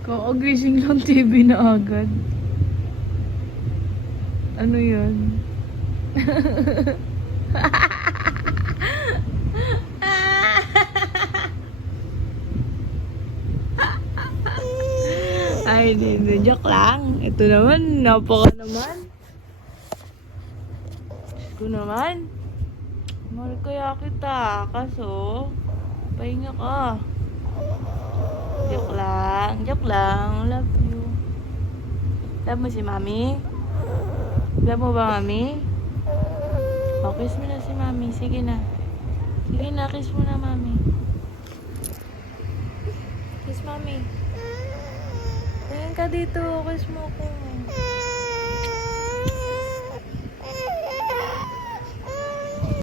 Kakagising lang TV na agad. Ano yan? Ay, hindi. Joke lang. Ito naman, napaka naman. Ito naman. Mahal kaya kita. Kaso, pahinga ka. Joke lang. Joke lang. Love you. Love mo si Mami? Love mo ba, Mami? O, kiss mo na si Mami. Sige na. Sige na, kiss mo na, Mami. Kiss Mami. Tingin ka dito. Kiss mo ko.